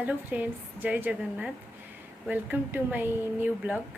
Hello friends, जय Jagannath. Welcome to my new blog.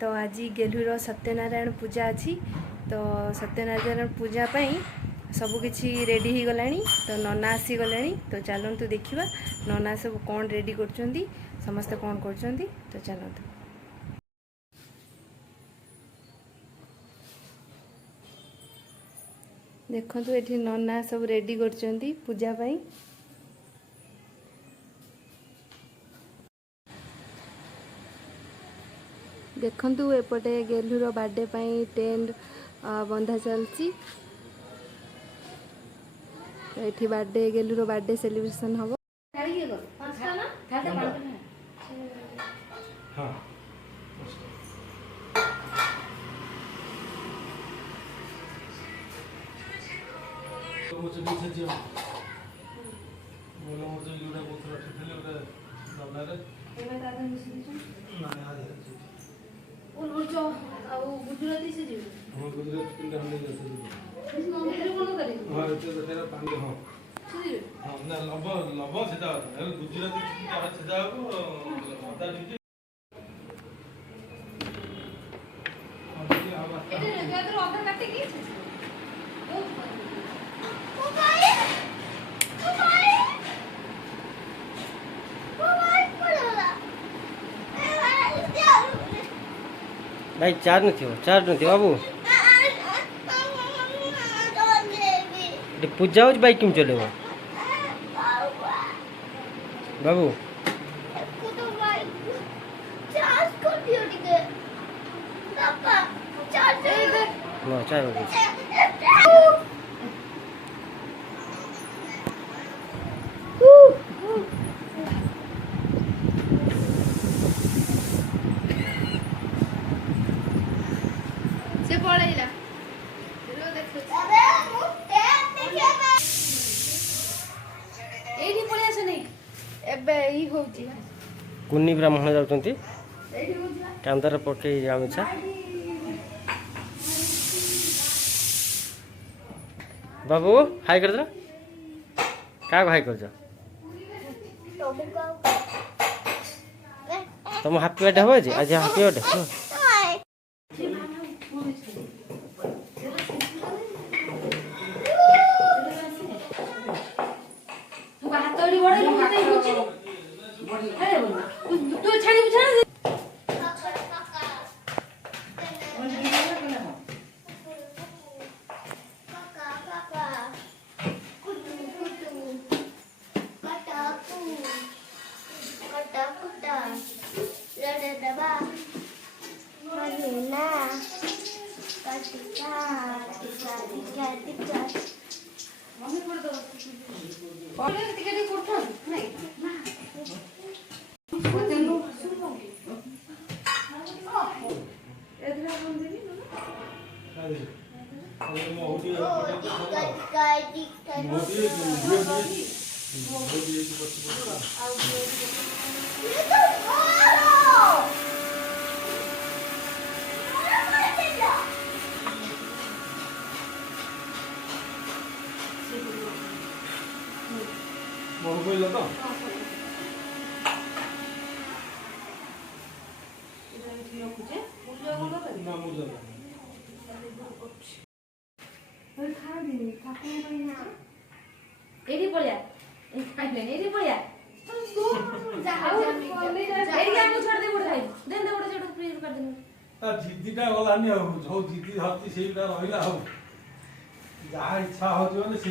तो आज गेलुर सत्यनारायण पूजा अच्छी। तो सत्यनारायण पूजा पाई सबकि रेडी हो गला। तो नना आसी गले। तो चलतु देखा नना सब कौन रेडी कर समस्ते कौन कर। तो चलतु देखु ये नना सब रेडी कर पूजा पाई। देखंतु एपटे गेलुर बर्थडे पाई टेंट बंधा चलती। तो ये बर्थडे गेलुर बर्थडे सेलिब्रेशन हम। गुजराती से जीव हां गुजराती पिंडा हमने जैसे जीव मंदिर कोन करे हां तो तेरा पानी हां हां ना लब सीधा है गुजराती पिंडा सीधा हो आधा नीचे ये तो आधा काटे की ओ भाई भाई चार नहीं बाबू पूजा हो बाइक केम चलो बाबू चार कुन्नी ब्राह्मण जाऊँगी कांदार पकई गामछा बाबू हाई कर क्या हाई कर तुम हापी बर्थडे हम आज हापी बर्थडे जिद्दीटा गलानी जो जिद्दी धरती से रहा हो जहाँ इच्छा हो से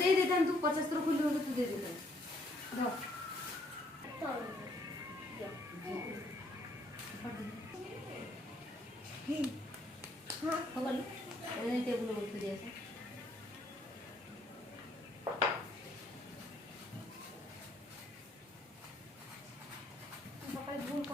दे देता तू 50 खोल तू दे देता टेबुल दिया भूल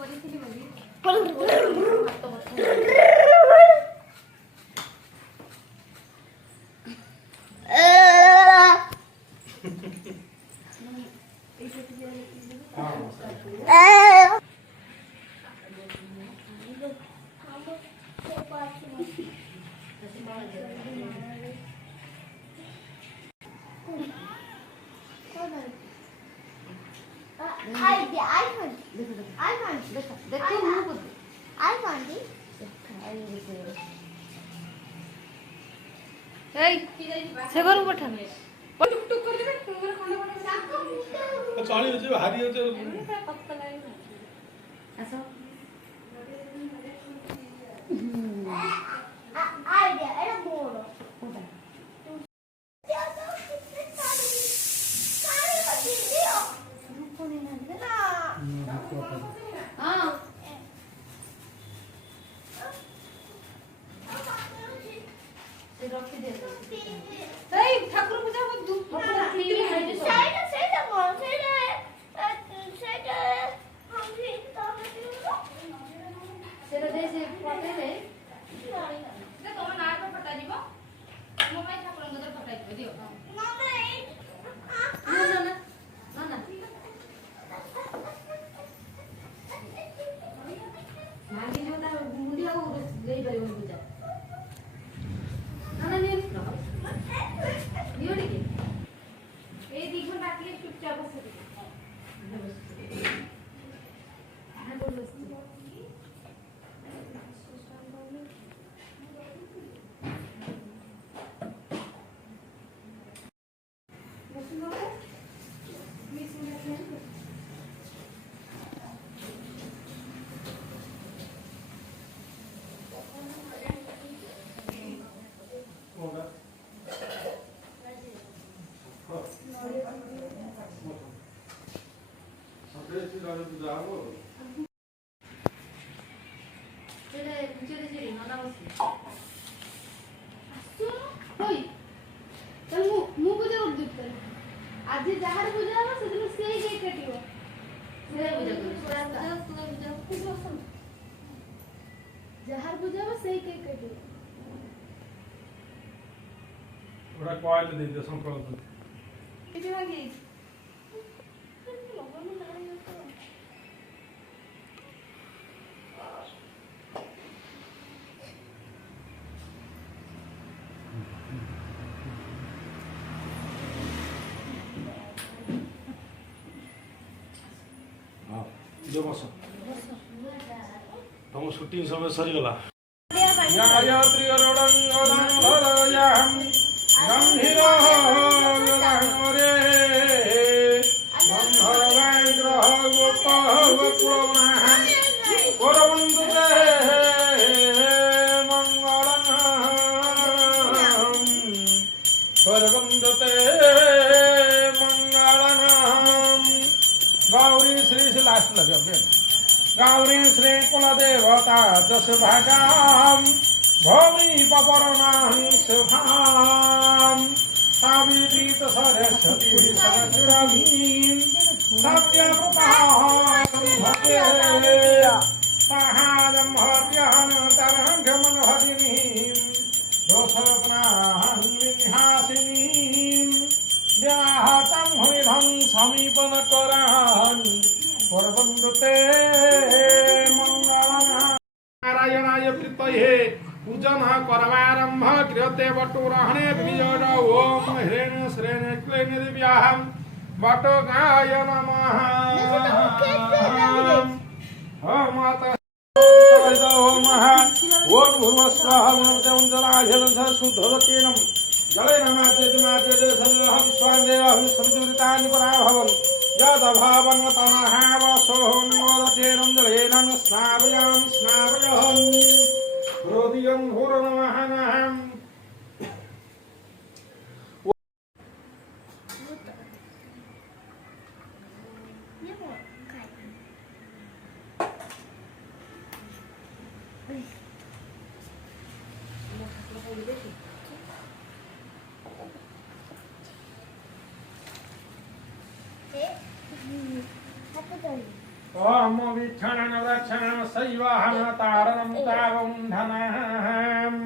से घर पठा चली होचे भारी होचे ठाकुर पूजा आज जहाँ पूजा हम से दिन से ही कटियो जहाँ पूजा हम से ही कटियो ओरा कॉइल दे दे संकल्प किती वागे जो बस तुम शूटिंग समय सरी गला गायत्री अरुणंगोदंगोदयाहं गंभीरो गंगोरे गंधर्वैग्रह गोपः गोपुरमहं गोरवन्दुते मंगलम् स्वर्गन्दते मंगलम् गौरी श्री से लास्ट लगे गौरी श्री कुल देवता जस भागाम भौमी पवरनां शुभाम सावित्रीत सरस्वती सरस्वतीं सत्यप्रभां भजे सहायं हर्यं तरङ्गमन हरिणीं दोषपनां विहासिनीं व्याहतं हरिधं समीपन करान् परवन्दते नारायणाय प्रीतये पूजन करवारंभ क्रियते बटुरहणे विजय ओम ह्रेण श्रेण क्लेन दिव्याहं बटुकाय नमः ओम माता ओम ओम भूर्वस्वः ओम जलाय शुद्धवतेनं जलेन माते सजः विश्वादेवः विश्वविदुरितानि पराभवन् यदभावन्वतमहावसोन्मोदतेनं जलेन स्नापयामि स्नापयहम् हृदयं घोरनमहनहम् ओम विक्षणं रक्षणं शैवहं तारणं तावन्धनम्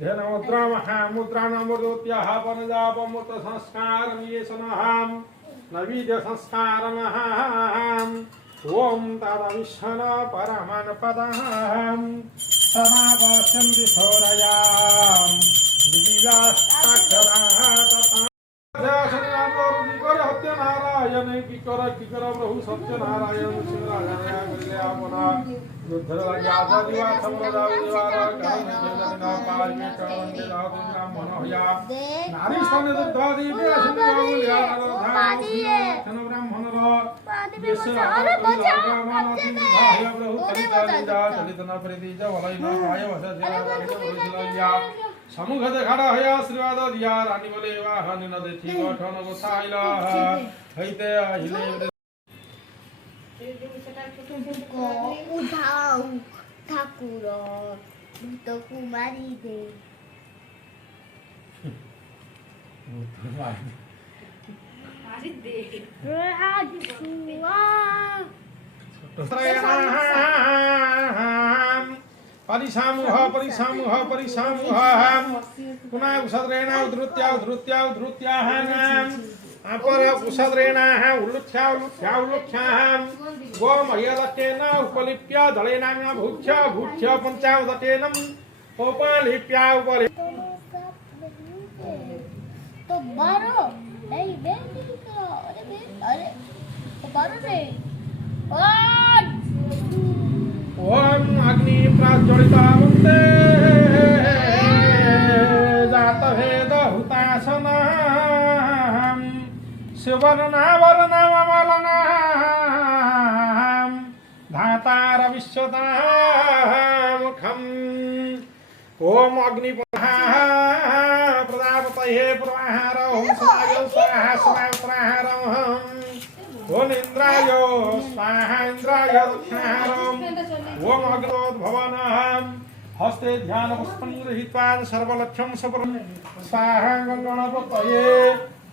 धनमुद्रामहामुद्रानमृदोत्यः वनजापमुत संस्कारनियेशनहं नवीद्य संस्कारमहम् ओम तदविश्वन परमनपदहं सदा पश्यन्ति शौरयां दिव्याष्टाक्षराः तथा सत्यनारायण नहीं किकर प्रभु सत्यनारायण सिंह राजा करिले आपना युद्धर राजा दिवा समरा दिवार गान जन पार में कवन के रात ब्राह्मण होया नारी स्थान दुद्धादि में असुलिया धन ब्राह्मण र देश अरे भगवान अति प्रभु चलिता चलितना प्रीति जवलै न पाय वस जया समूह देखाड़ा है आशीर्वाद दिया रानी बोले वाहन न देखी गठन गोसाइला हईते अहिले उठाऊ ठाकुर भूत कुमारी दे परिसामुह पुनः उषद्रेणा उद्धृत्याहानाम् अपर उषद्रेणाः उल्लुच्छाम् गोमह्यदत्तेन उपलिप्य दलेनां भूक्ष्य पञ्चावदत्तेनम् उपलिप्य उपरि तो बारो नहीं बे अरे तो बारो रे ओम अग्नि प्राज्वलिता मुक्ते जात भेद हुतासनम् सुवर्णावरणमलनाम् धातार विश्वतामुखम् ओम अग्नि प्रजापतये प्रहार ओम स्वाहा स्वाहा ओम इंद्राय स्वाहा इंद्राय दक्षिणारम् ओम अग्रोद्भवनम् हस्ते ध्यान पुष्पं गृहीत्वा सर्वलक्ष्यं सफलं स्वाहा गणपतये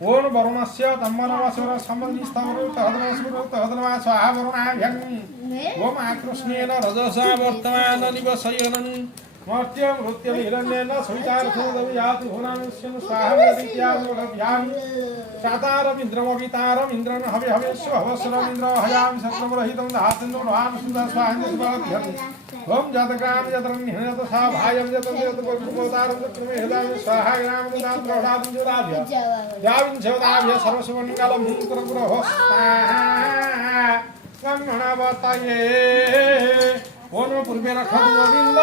ओम वरुणस्य तन्मनवसुर सम्बन्धिस्थमरु तहदनवा स्वाहा वरुणाभ्यं ओम आकृष्णेन रजसा वर्तमान निवसयनं मर्त्यं मृत्यं हिरण्येन सवितार्थोदवियातु होनानुष्यं स्वाहा नदीत्याभ्यां शातारमिन्द्रमवितारम् इन्द्रं हवेश्व हवस्रमिन्द्र हयां शत्रमरहितं धातुन्द्र भवान् सुन्दर स्वाहान्यस्वाभ्यं ओम जातग्राम जतरन्यत सा भायं जतन्यत पवित्रवतारं चक्रमेहदां स्वाहा ग्राम दात्रौढातं जोदाभ्य याविं सेवदाभ्य सर्वसुमङ्गलं पुत्रपुरः स्वाहा गणपतये ओम पूर्वे रखतु गोविन्द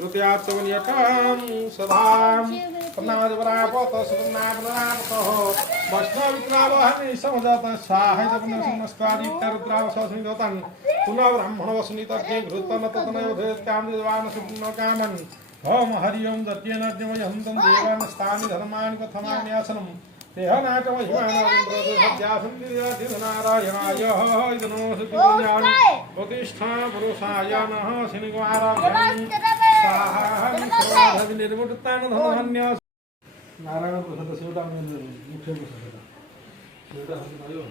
तृतीयात्सवनियकं सदां प्रणामदपरापत सुनापनापतः वैष्णविक्रावहनि समजात साहित्यपुण्यसंस्कादित्यारुद्रावसस्मिदोतं पुनः ब्राह्मणवसुनितज्ञे घृतन ततनयोधेत्कां देवान् सुपुण्यकामन् ओम हरि ओम दत्येनद्यमयहन्तं देवान् स्थानि धर्माणि कथमान्यासनम् नारायणाय प्रतिष्ठा पुरुषाय नः शनिवाराय निर्वृत्तान धनधन्य नारायण प्रसाद शिवता मुख्य प्रसाद शिवता हरियो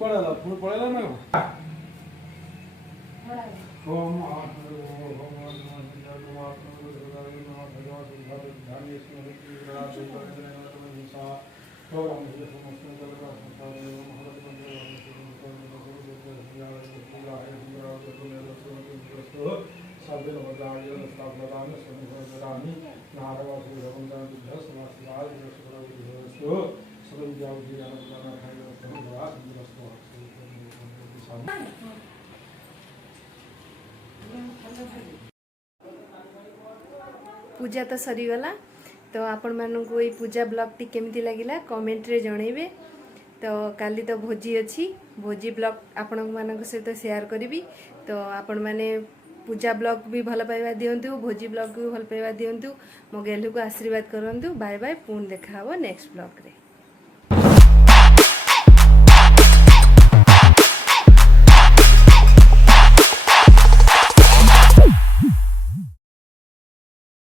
पळाला पुढे पळाला ना ओम पूजा तो सरीगला तो आपण मानू ये पूजा ब्लॉग टी केमती लगिला कमेंट रे जणेबे तो काली तो भोजी अच्छी भोजी ब्लॉग आपण मान सहित शेयर करी तो आपण मैंने पूजा ब्लॉग भी भल पाइबा दिंतु भोजी ब्लॉग भी भल पाइबा दिंतु मो गेलु को आशीर्वाद करंतु बाय बाय पुन देखा नेक्स्ट ब्लॉग रे।